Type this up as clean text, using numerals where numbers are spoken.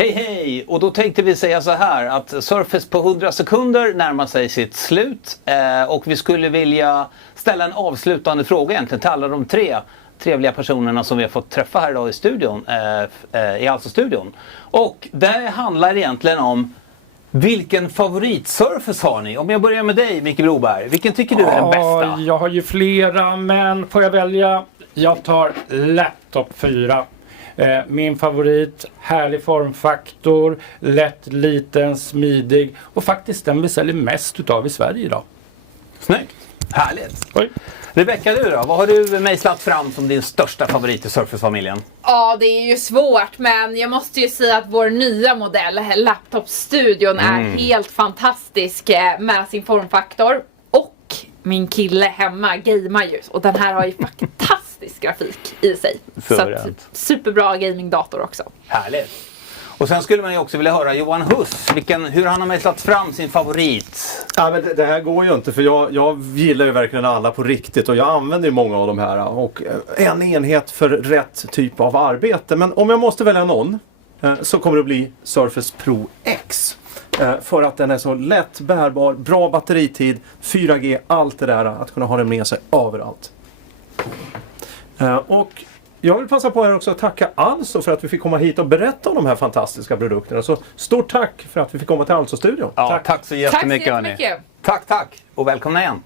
Hej hej! Och då tänkte vi säga så här att Surface på 100 sekunder närmar sig sitt slut. Och vi skulle vilja ställa en avslutande fråga egentligen till alla de tre trevliga personerna som vi har fått träffa här idag i studion. I Alltså-studion. Och det handlar egentligen om vilken favoritsurface har ni? Om jag börjar med dig, Micke Broberg. Vilken tycker du är den bästa? Jag har ju flera, men får jag välja? Jag tar Laptop 4. Min favorit, härlig formfaktor, lätt, liten, smidig och faktiskt den vi säljer mest utav i Sverige idag. Snyggt! Härligt! Oj. Rebecka, du då? Vad har du mejslat fram som din största favorit i Surface-familjen? Ja, det är ju svårt, men jag måste ju säga att vår nya modell, Laptop-studion, är helt fantastisk med sin formfaktor. Och min kille hemma gamear ju, och den här har ju fantastisk grafik i sig. Så att, superbra gamingdator också. Härligt! Och sen skulle man ju också vilja höra Johan Huss, hur han har mejslat fram sin favorit. Ja, men det här går ju inte, för jag gillar ju verkligen alla på riktigt och jag använder ju många av de här. Och en enhet för rätt typ av arbete. Men om jag måste välja någon så kommer det bli Surface Pro X. För att den är så lätt bärbar, bra batteritid, 4G, allt det där, att kunna ha den med sig överallt. Och jag vill passa på här också att tacka Alltså för att vi fick komma hit och berätta om de här fantastiska produkterna. Så stort tack för att vi fick komma till Alltså-studion. Ja, tack så jättemycket. Tack så jättemycket. Tack och välkomna igen.